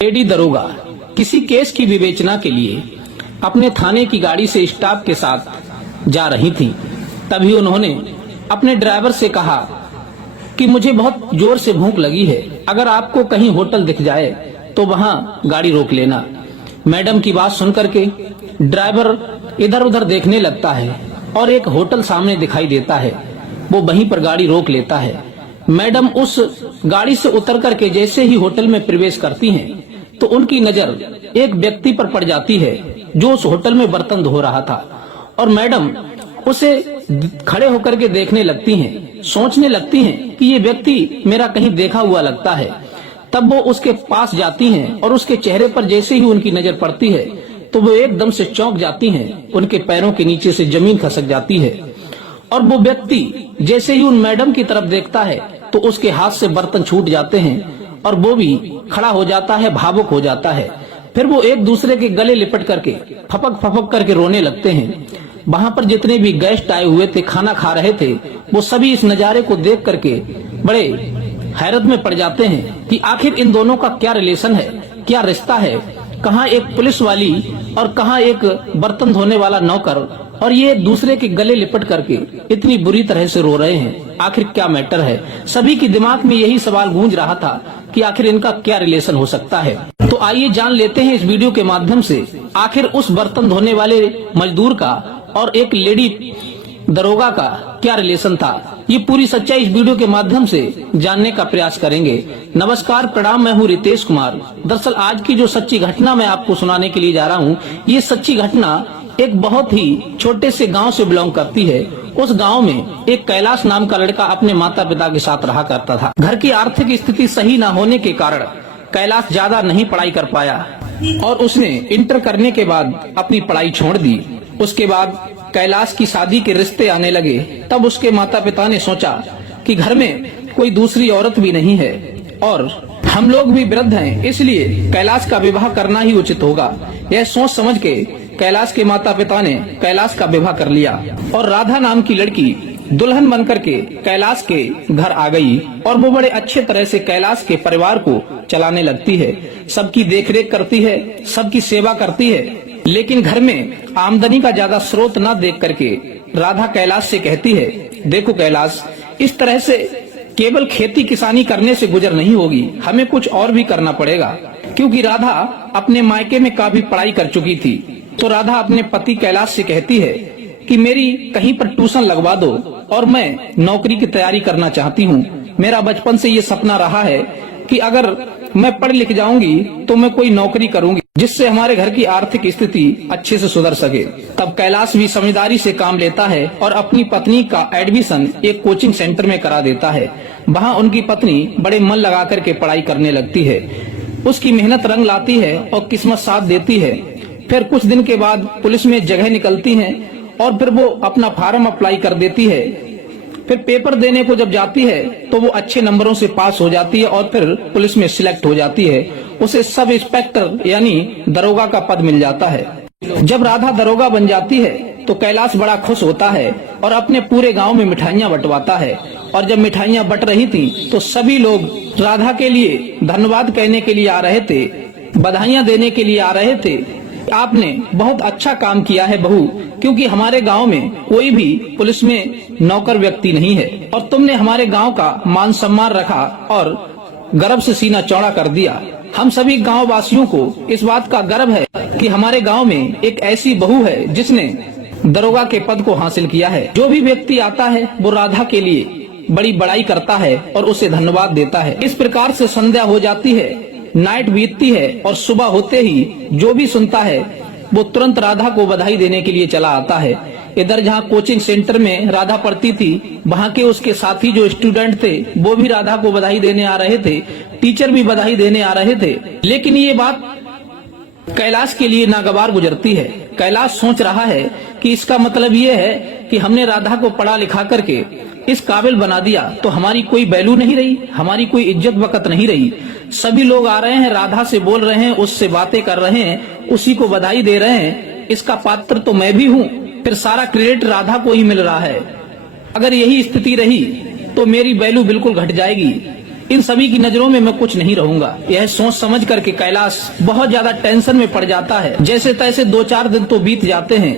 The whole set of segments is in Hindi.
लेडी दरोगा किसी केस की विवेचना के लिए अपने थाने की गाड़ी से स्टाफ के साथ जा रही थी। तभी उन्होंने अपने ड्राइवर से कहा कि मुझे बहुत जोर से भूख लगी है, अगर आपको कहीं होटल दिख जाए तो वहां गाड़ी रोक लेना। मैडम की बात सुनकर के ड्राइवर इधर उधर देखने लगता है और एक होटल सामने दिखाई देता है, वो वहीं पर गाड़ी रोक लेता है। मैडम उस गाड़ी से उतर करके जैसे ही होटल में प्रवेश करती हैं, तो उनकी नजर एक व्यक्ति पर पड़ जाती है जो उस होटल में बर्तन धो रहा था और मैडम उसे खड़े होकर के देखने लगती हैं, सोचने लगती हैं कि ये व्यक्ति मेरा कहीं देखा हुआ लगता है। तब वो उसके पास जाती हैं और उसके चेहरे पर जैसे ही उनकी नजर पड़ती है तो वो एकदम से चौंक जाती हैं, उनके पैरों के नीचे से जमीन खसक जाती है और वो व्यक्ति जैसे ही उन मैडम की तरफ देखता है तो उसके हाथ से बर्तन छूट जाते हैं और वो भी खड़ा हो जाता है, भावुक हो जाता है। फिर वो एक दूसरे के गले लिपट करके फपक फपक करके रोने लगते हैं। वहां पर जितने भी गेस्ट आए हुए थे, खाना खा रहे थे, वो सभी इस नजारे को देख करके बड़े हैरत में पड़ जाते हैं कि आखिर इन दोनों का क्या रिलेशन है, क्या रिश्ता है। कहाँ एक पुलिस वाली और कहाँ एक बर्तन धोने वाला नौकर, और ये एक दूसरे के गले लिपट करके इतनी बुरी तरह से रो रहे हैं। आखिर क्या मैटर है? सभी के दिमाग में यही सवाल गूंज रहा था कि आखिर इनका क्या रिलेशन हो सकता है। तो आइए जान लेते हैं इस वीडियो के माध्यम से आखिर उस बर्तन धोने वाले मजदूर का और एक लेडी दरोगा का क्या रिलेशन था। ये पूरी सच्चाई इस वीडियो के माध्यम से जानने का प्रयास करेंगे। नमस्कार, प्रणाम, मैं हूँ रितेश कुमार। दरअसल आज की जो सच्ची घटना मैं आपको सुनाने के लिए जा रहा हूँ, ये सच्ची घटना एक बहुत ही छोटे से गांव से बिलोंग करती है। उस गांव में एक कैलाश नाम का लड़का अपने माता पिता के साथ रहा करता था। घर की आर्थिक स्थिति सही न होने के कारण कैलाश ज्यादा नहीं पढ़ाई कर पाया और उसने इंटर करने के बाद अपनी पढ़ाई छोड़ दी। उसके बाद कैलाश की शादी के रिश्ते आने लगे। तब उसके माता पिता ने सोचा कि घर में कोई दूसरी औरत भी नहीं है और हम लोग भी वृद्ध हैं, इसलिए कैलाश का विवाह करना ही उचित होगा। यह सोच समझ के कैलाश के माता पिता ने कैलाश का विवाह कर लिया और राधा नाम की लड़की दुल्हन बनकर के कैलाश के घर आ गई और वो बड़े अच्छे तरह से कैलाश के परिवार को चलाने लगती है, सबकी देखरेख करती है, सबकी सेवा करती है। लेकिन घर में आमदनी का ज्यादा स्रोत न देख करके राधा कैलाश से कहती है, देखो कैलाश, इस तरह से केवल खेती किसानी करने से गुजर नहीं होगी, हमें कुछ और भी करना पड़ेगा। क्योंकि राधा अपने मायके में काफी पढ़ाई कर चुकी थी। तो राधा अपने पति कैलाश से कहती है कि मेरी कहीं पर ट्यूशन लगवा दो और मैं नौकरी की तैयारी करना चाहती हूँ। मेरा बचपन से ये सपना रहा है कि अगर मैं पढ़ लिख जाऊंगी तो मैं कोई नौकरी करूंगी जिससे हमारे घर की आर्थिक स्थिति अच्छे से सुधर सके। तब कैलाश भी समझदारी से काम लेता है और अपनी पत्नी का एडमिशन एक कोचिंग सेंटर में करा देता है। वहाँ उनकी पत्नी बड़े मन लगा करके पढ़ाई करने लगती है। उसकी मेहनत रंग लाती है और किस्मत साथ देती है। फिर कुछ दिन के बाद पुलिस में जगह निकलती है और फिर वो अपना फार्म अप्लाई कर देती है। फिर पेपर देने को जब जाती है तो वो अच्छे नंबरों से पास हो जाती है और फिर पुलिस में सिलेक्ट हो जाती है। उसे सब इंस्पेक्टर यानी दरोगा का पद मिल जाता है। जब राधा दरोगा बन जाती है तो कैलाश बड़ा खुश होता है और अपने पूरे गांव में मिठाइयां बंटवाता है। और जब मिठाइयां बंट रही थी तो सभी लोग राधा के लिए धन्यवाद कहने के लिए आ रहे थे, बधाइयां देने के लिए आ रहे थे। आपने बहुत अच्छा काम किया है बहू, क्योंकि हमारे गांव में कोई भी पुलिस में नौकर व्यक्ति नहीं है और तुमने हमारे गांव का मान सम्मान रखा और गर्व से सीना चौड़ा कर दिया। हम सभी गांव वासियों को इस बात का गर्व है कि हमारे गांव में एक ऐसी बहू है जिसने दरोगा के पद को हासिल किया है। जो भी व्यक्ति आता है वो राधा के लिए बड़ी बड़ाई करता है और उसे धन्यवाद देता है। इस प्रकार से संध्या हो जाती है, नाइट बीतती है और सुबह होते ही जो भी सुनता है वो तुरंत राधा को बधाई देने के लिए चला आता है। इधर जहाँ कोचिंग सेंटर में राधा पढ़ती थी, वहाँ के उसके साथी जो स्टूडेंट थे वो भी राधा को बधाई देने आ रहे थे, टीचर भी बधाई देने आ रहे थे। लेकिन ये बात कैलाश के लिए नागवार गुजरती है। कैलाश सोच रहा है कि इसका मतलब ये है कि हमने राधा को पढ़ा लिखा करके इस काबिल बना दिया तो हमारी कोई वैल्यू नहीं रही, हमारी कोई इज्जत वक़्त नहीं रही। सभी लोग आ रहे हैं, राधा से बोल रहे हैं, उससे बातें कर रहे हैं, उसी को बधाई दे रहे हैं। इसका पात्र तो मैं भी हूँ, फिर सारा क्रेडिट राधा को ही मिल रहा है। अगर यही स्थिति रही तो मेरी वैल्यू बिल्कुल घट जाएगी। इन सभी की नजरों में मैं कुछ नहीं रहूंगा। यह सोच समझ करके कैलाश बहुत ज्यादा टेंशन में पड़ जाता है। जैसे तैसे 2-4 दिन तो बीत जाते हैं।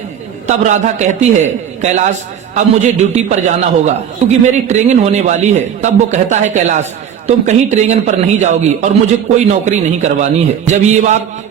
तब राधा कहती है, कैलाश अब मुझे ड्यूटी पर जाना होगा क्योंकि मेरी ट्रेनिंग होने वाली है। तब वो कहता है, कैलाश तुम कहीं ट्रेनिंग पर नहीं जाओगी और मुझे कोई नौकरी नहीं करवानी है। जब ये बात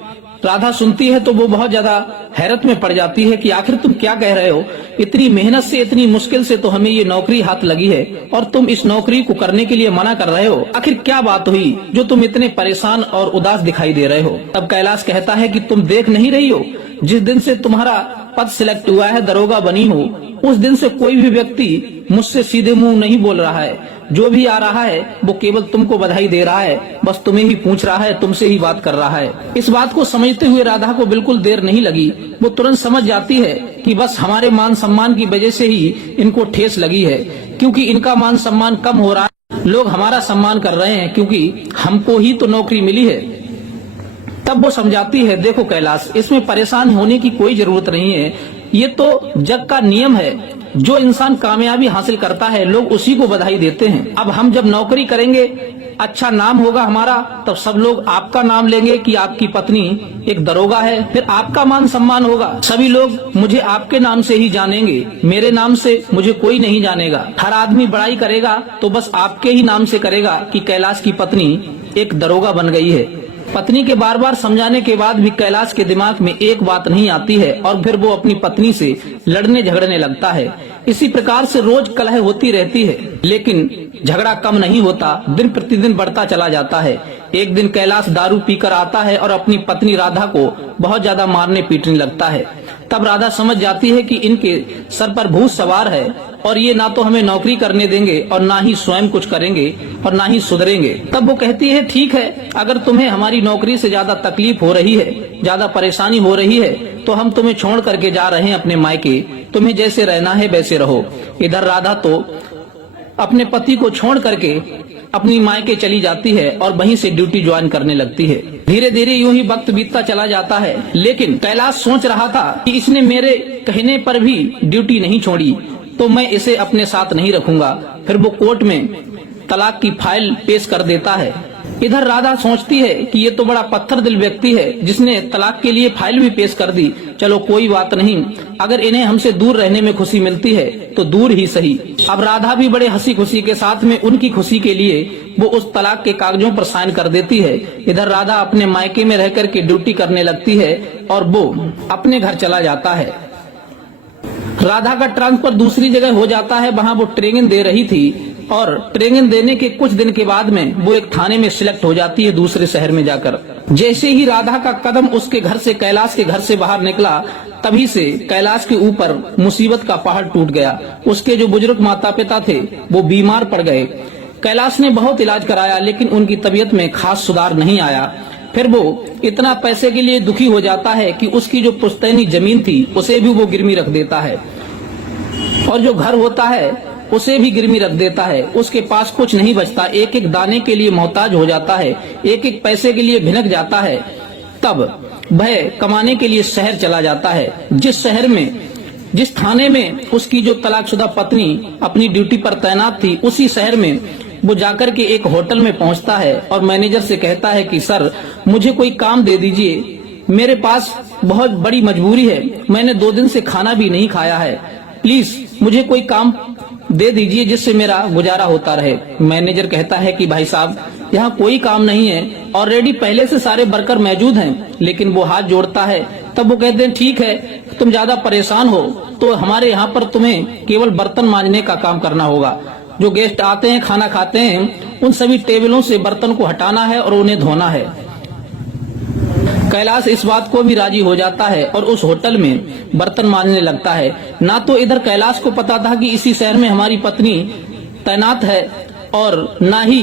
राधा सुनती है तो वो बहुत ज्यादा हैरत में पड़ जाती है कि आखिर तुम क्या कह रहे हो। इतनी मेहनत से, इतनी मुश्किल से तो हमें ये नौकरी हाथ लगी है और तुम इस नौकरी को करने के लिए मना कर रहे हो। आखिर क्या बात हुई जो तुम इतने परेशान और उदास दिखाई दे रहे हो। तब कैलाश कहता है कि तुम देख नहीं रही हो, जिस दिन से तुम्हारा पद सिलेक्ट हुआ है, दरोगा बनी हो, उस दिन से कोई भी व्यक्ति मुझसे सीधे मुंह नहीं बोल रहा है। जो भी आ रहा है वो केवल तुमको बधाई दे रहा है, बस तुम्हें ही पूछ रहा है, तुमसे ही बात कर रहा है। इस बात को समझते हुए राधा को बिल्कुल देर नहीं लगी। वो तुरंत समझ जाती है कि बस हमारे मान सम्मान की वजह से ही इनको ठेस लगी है, क्योंकि इनका मान सम्मान कम हो रहा है। लोग हमारा सम्मान कर रहे हैं क्योंकि हमको ही तो नौकरी मिली है। तब वो समझाती है, देखो कैलाश, इसमें परेशान होने की कोई जरूरत नहीं है। ये तो जग का नियम है। जो इंसान कामयाबी हासिल करता है लोग उसी को बधाई देते हैं। अब हम जब नौकरी करेंगे, अच्छा नाम होगा हमारा, तब सब लोग आपका नाम लेंगे कि आपकी पत्नी एक दरोगा है। फिर आपका मान सम्मान होगा। सभी लोग मुझे आपके नाम से ही जानेंगे, मेरे नाम से मुझे कोई नहीं जानेगा। हर आदमी बड़ाई करेगा तो बस आपके ही नाम से करेगा कि कैलाश की पत्नी एक दरोगा बन गई है। पत्नी के बार बार समझाने के बाद भी कैलाश के दिमाग में एक बात नहीं आती है और फिर वो अपनी पत्नी से लड़ने झगड़ने लगता है। इसी प्रकार से रोज कलह होती रहती है, लेकिन झगड़ा कम नहीं होता, दिन प्रतिदिन बढ़ता चला जाता है। एक दिन कैलाश दारू पीकर आता है और अपनी पत्नी राधा को बहुत ज्यादा मारने पीटने लगता है। तब राधा समझ जाती है कि इनके सर पर भूत सवार है और ये ना तो हमें नौकरी करने देंगे और ना ही स्वयं कुछ करेंगे और ना ही सुधरेंगे। तब वो कहती है, ठीक है, अगर तुम्हें हमारी नौकरी से ज्यादा तकलीफ हो रही है, ज्यादा परेशानी हो रही है, तो हम तुम्हें छोड़ करके जा रहे हैं अपने मायके। तुम्हें जैसे रहना है वैसे रहो। इधर राधा तो अपने पति को छोड़ करके अपनी मायके चली जाती है और वहीं से ड्यूटी ज्वाइन करने लगती है। धीरे धीरे यूं ही वक्त बीतता चला जाता है, लेकिन कैलाश सोच रहा था कि इसने मेरे कहने पर भी ड्यूटी नहीं छोड़ी तो मैं इसे अपने साथ नहीं रखूंगा। फिर वो कोर्ट में तलाक की फाइल पेश कर देता है। इधर राधा सोचती है कि ये तो बड़ा पत्थर दिल व्यक्ति है जिसने तलाक के लिए फाइल भी पेश कर दी। चलो कोई बात नहीं, अगर इन्हें हमसे दूर रहने में खुशी मिलती है तो दूर ही सही। अब राधा भी बड़े हंसी खुशी के साथ में उनकी खुशी के लिए वो उस तलाक के कागजों पर साइन कर देती है। इधर राधा अपने मायके में रह करके ड्यूटी करने लगती है और वो अपने घर चला जाता है। राधा का ट्रांसफर दूसरी जगह हो जाता है। वहाँ वो ट्रेनिंग दे रही थी और ट्रेनिंग देने के कुछ दिन के बाद में वो एक थाने में सिलेक्ट हो जाती है दूसरे शहर में जाकर। जैसे ही राधा का कदम उसके घर से, कैलाश के घर से बाहर निकला, तभी से कैलाश के ऊपर मुसीबत का पहाड़ टूट गया। उसके जो बुजुर्ग माता पिता थे वो बीमार पड़ गए। कैलाश ने बहुत इलाज कराया लेकिन उनकी तबीयत में खास सुधार नहीं आया। फिर वो इतना पैसे के लिए दुखी हो जाता है कि उसकी जो पुश्तैनी जमीन थी उसे भी वो गिरवी रख देता है और जो घर होता है उसे भी गिरवी रख देता है। उसके पास कुछ नहीं बचता, एक एक दाने के लिए मोहताज हो जाता है, एक एक पैसे के लिए भिनक जाता है। तब वह कमाने के लिए शहर चला जाता है। जिस शहर में, जिस थाने में उसकी जो तलाकशुदा पत्नी अपनी ड्यूटी पर तैनात थी, उसी शहर में वो जाकर के एक होटल में पहुंचता है और मैनेजर से कहता है कि सर, मुझे कोई काम दे दीजिए, मेरे पास बहुत बड़ी मजबूरी है, मैंने 2 दिन से खाना भी नहीं खाया है, प्लीज मुझे कोई काम दे दीजिए जिससे मेरा गुजारा होता रहे। मैनेजर कहता है कि भाई साहब, यहाँ कोई काम नहीं है, ऑलरेडी पहले से सारे वर्कर मौजूद हैं। लेकिन वो हाथ जोड़ता है। तब वो कहते हैं, ठीक है, तुम ज्यादा परेशान हो तो हमारे यहाँ पर तुम्हें केवल बर्तन मांजने का काम करना होगा। जो गेस्ट आते हैं, खाना खाते हैं, उन सभी टेबलों से बर्तन को हटाना है और उन्हें धोना है। कैलाश इस बात को भी राजी हो जाता है और उस होटल में बर्तन मांजने लगता है। ना तो इधर कैलाश को पता था कि इसी शहर में हमारी पत्नी तैनात है और ना ही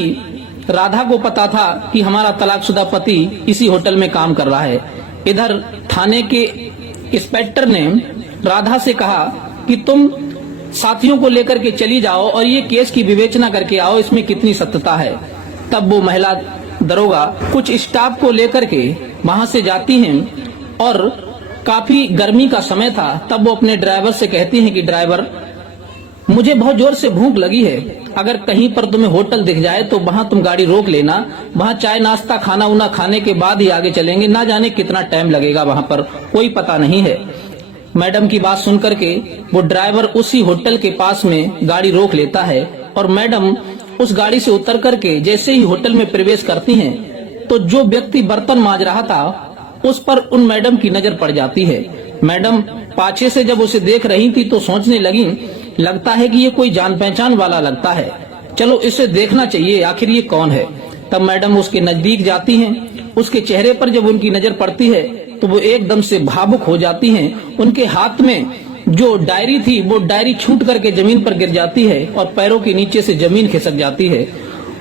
राधा को पता था कि हमारा तलाकशुदा पति इसी होटल में काम कर रहा है। इधर थाने के इंस्पेक्टर ने राधा से कहा कि तुम साथियों को लेकर के चली जाओ और ये केस की विवेचना करके आओ, इसमें कितनी सत्यता है। तब वो महिला दरोगा कुछ स्टाफ को लेकर के वहां से जाती हैं और काफी गर्मी का समय था। तब वो अपने ड्राइवर से कहती हैं कि ड्राइवर, मुझे बहुत जोर से भूख लगी है, अगर कहीं पर तुम्हें होटल दिख जाए तो वहाँ तुम गाड़ी रोक लेना, वहाँ चाय नाश्ता खाना उना खाने के बाद ही आगे चलेंगे, ना जाने कितना टाइम लगेगा, वहाँ पर कोई पता नहीं है। मैडम की बात सुनकर के वो ड्राइवर उसी होटल के पास में गाड़ी रोक लेता है और मैडम उस गाड़ी से उतर करके जैसे ही होटल में प्रवेश करती हैं तो जो व्यक्ति बर्तन मांज रहा था उस पर उन मैडम की नजर पड़ जाती है। मैडम पाछे से जब उसे देख रही थी तो सोचने लगी, लगता है कि ये कोई जान पहचान वाला लगता है, चलो इसे देखना चाहिए आखिर ये कौन है। तब मैडम उसके नजदीक जाती हैं, उसके चेहरे पर जब उनकी नजर पड़ती है तो वो एकदम से भावुक हो जाती हैं। उनके हाथ में जो डायरी थी वो डायरी छूट करके जमीन पर गिर जाती है और पैरों के नीचे से जमीन खिसक जाती है।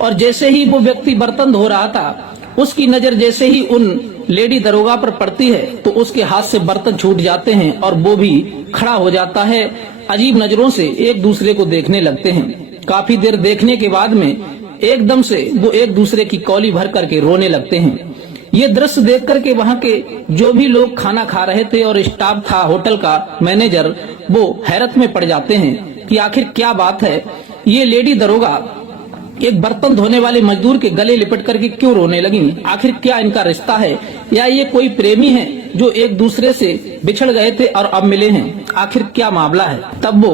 और जैसे ही वो व्यक्ति बर्तन धो रहा था उसकी नजर जैसे ही उन लेडी दरोगा पर पड़ती है तो उसके हाथ से बर्तन छूट जाते हैं और वो भी खड़ा हो जाता है। अजीब नजरों से एक दूसरे को देखने लगते हैं। काफी देर देखने के बाद में एकदम से वो एक दूसरे की कौली भर करके रोने लगते हैं। ये दृश्य देख करके वहाँ के जो भी लोग खाना खा रहे थे और स्टाफ था होटल का मैनेजर, वो हैरत में पड़ जाते हैं कि आखिर क्या बात है, ये लेडी दरोगा एक बर्तन धोने वाले मजदूर के गले लिपट करके क्यों रोने लगी, आखिर क्या इनका रिश्ता है, या ये कोई प्रेमी है जो एक दूसरे से बिछड़ गए थे और अब मिले हैं, आखिर क्या मामला है। तब वो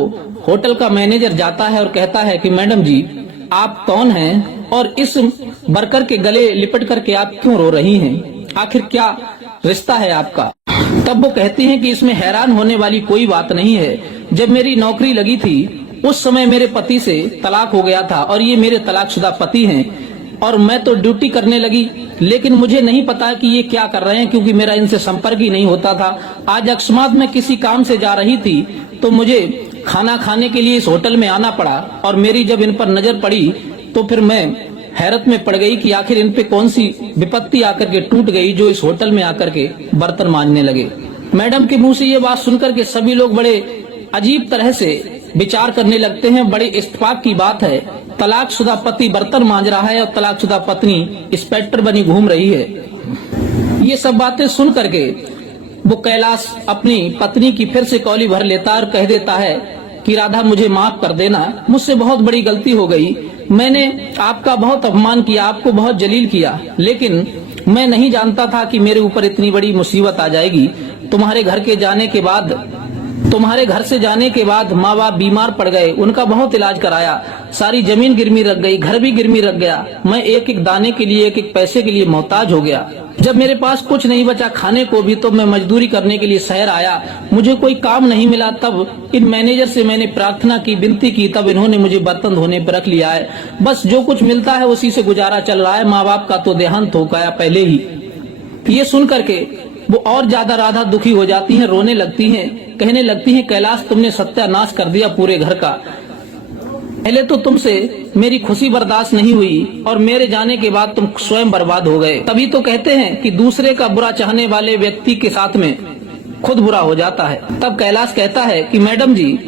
होटल का मैनेजर जाता है और कहता है कि मैडम जी आप कौन हैं और इस वर्कर के गले लिपट करके आप क्यों रो रही हैं, आखिर क्या रिश्ता है आपका। तब वो कहती हैं कि इसमें हैरान होने वाली कोई बात नहीं है, जब मेरी नौकरी लगी थी उस समय मेरे पति से तलाक हो गया था और ये मेरे तलाकशुदा पति हैं और मैं तो ड्यूटी करने लगी, लेकिन मुझे नहीं पता कि ये क्या कर रहे हैं क्योंकि मेरा इनसे संपर्क ही नहीं होता था। आज अकस्मात मैं किसी काम से जा रही थी तो मुझे खाना खाने के लिए इस होटल में आना पड़ा और मेरी जब इन पर नजर पड़ी तो फिर मैं हैरत में पड़ गई कि आखिर इन पे कौन सी विपत्ति आकर के टूट गई जो इस होटल में आकर के बर्तन मांजने लगे। मैडम के मुंह से ये बात सुनकर के सभी लोग बड़े अजीब तरह से विचार करने लगते हैं। बड़े इत्तेफाक की बात है, तलाकशुदा पति बर्तन मांज रहा है और तलाकशुदा पत्नी इंस्पेक्टर बनी घूम रही है। ये सब बातें सुन करके वो कैलाश अपनी पत्नी की फिर से कौली भर लेता और कह देता है कि राधा मुझे माफ कर देना, मुझसे बहुत बड़ी गलती हो गई, मैंने आपका बहुत अपमान किया, आपको बहुत जलील किया, लेकिन मैं नहीं जानता था कि मेरे ऊपर इतनी बड़ी मुसीबत आ जाएगी। तुम्हारे घर से जाने के बाद माँ बाप बीमार पड़ गए, उनका बहुत इलाज कराया, सारी जमीन गिरवी रख गई, घर भी गिरवी रख गया, मैं एक एक दाने के लिए एक एक पैसे के लिए मोहताज हो गया। जब मेरे पास कुछ नहीं बचा खाने को भी तो मैं मजदूरी करने के लिए शहर आया, मुझे कोई काम नहीं मिला, तब इन मैनेजर से मैंने प्रार्थना की, विनती की, तब इन्होंने मुझे बर्तन धोने पर रख लिया है। बस जो कुछ मिलता है उसी से गुजारा चल रहा है, माँ बाप का तो देहांत हो गया पहले ही। ये सुन करके वो और ज्यादा राधा दुखी हो जाती हैं, रोने लगती हैं, कहने लगती हैं कैलाश तुमने सत्यानाश कर दिया पूरे घर का, पहले तो तुमसे मेरी खुशी बर्दाश्त नहीं हुई और मेरे जाने के बाद तुम स्वयं बर्बाद हो गए। तभी तो कहते हैं कि दूसरे का बुरा चाहने वाले व्यक्ति के साथ में खुद बुरा हो जाता है। तब कैलाश कहता है कि मैडम जी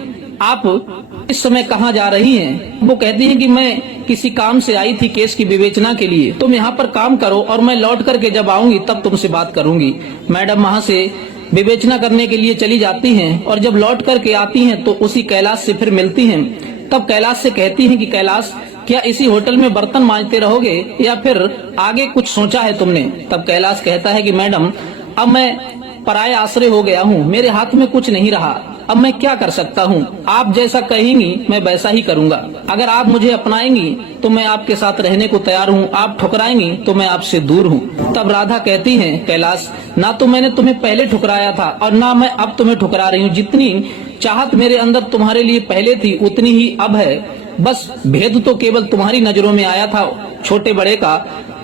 आप इस समय कहाँ जा रही हैं? वो कहती हैं कि मैं किसी काम से आई थी केस की विवेचना के लिए, तुम यहाँ पर काम करो और मैं लौट करके जब आऊंगी तब तुमसे बात करूंगी। मैडम वहाँ से विवेचना करने के लिए चली जाती हैं और जब लौट करके आती हैं तो उसी कैलाश से फिर मिलती हैं। तब कैलाश से कहती हैं कि कैलाश क्या इसी होटल में बर्तन मांजते रहोगे या फिर आगे कुछ सोचा है तुमने? तब कैलाश कहता है कि मैडम अब मैं पराये आश्रय हो गया हूँ, मेरे हाथ में कुछ नहीं रहा, अब मैं क्या कर सकता हूँ, आप जैसा कहेंगी मैं वैसा ही करूँगा। अगर आप मुझे अपनाएंगी तो मैं आपके साथ रहने को तैयार हूँ, आप ठुकराएंगी तो मैं आपसे दूर हूँ। तब राधा कहती है कैलाश ना तो मैंने तुम्हें पहले ठुकराया था और ना मैं अब तुम्हें ठुकरा रही हूँ, जितनी चाहत मेरे अंदर तुम्हारे लिए पहले थी उतनी ही अब है, बस भेद तो केवल तुम्हारी नजरों में आया था छोटे बड़े का,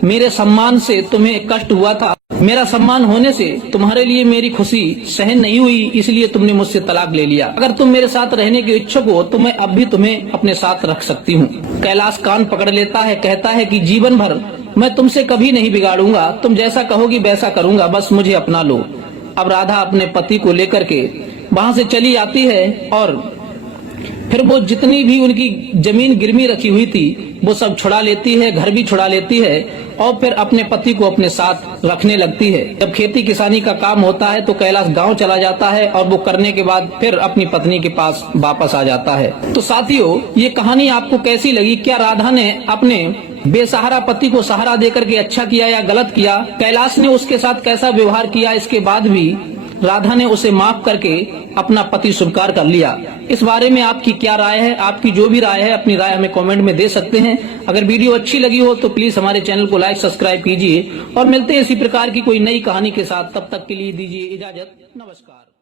मेरे सम्मान से तुम्हें कष्ट हुआ था, मेरा सम्मान होने से तुम्हारे लिए मेरी खुशी सहन नहीं हुई, इसलिए तुमने मुझसे तलाक ले लिया। अगर तुम मेरे साथ रहने के इच्छुक हो तो मैं अब भी तुम्हें अपने साथ रख सकती हूँ। कैलाश कान पकड़ लेता है, कहता है कि जीवन भर मैं तुमसे कभी नहीं बिगाड़ूंगा, तुम जैसा कहोगी वैसा करूंगा, बस मुझे अपना लो। अब राधा अपने पति को लेकर के वहाँ से चली आती है और फिर वो जितनी भी उनकी जमीन गिरवी रखी हुई थी वो सब छुड़ा लेती है, घर भी छुड़ा लेती है और फिर अपने पति को अपने साथ रखने लगती है। जब खेती किसानी का काम होता है तो कैलाश गांव चला जाता है और वो करने के बाद फिर अपनी पत्नी के पास वापस आ जाता है। तो साथियों, ये कहानी आपको कैसी लगी? क्या राधा ने अपने बेसहारा पति को सहारा देकर के अच्छा किया या गलत किया? कैलाश ने उसके साथ कैसा व्यवहार किया? इसके बाद भी राधा ने उसे माफ करके अपना पति स्वीकार कर लिया। इस बारे में आपकी क्या राय है? आपकी जो भी राय है अपनी राय हमें कमेंट में दे सकते हैं। अगर वीडियो अच्छी लगी हो तो प्लीज हमारे चैनल को लाइक सब्सक्राइब कीजिए और मिलते हैं इसी प्रकार की कोई नई कहानी के साथ। तब तक के लिए दीजिए इजाजत। नमस्कार।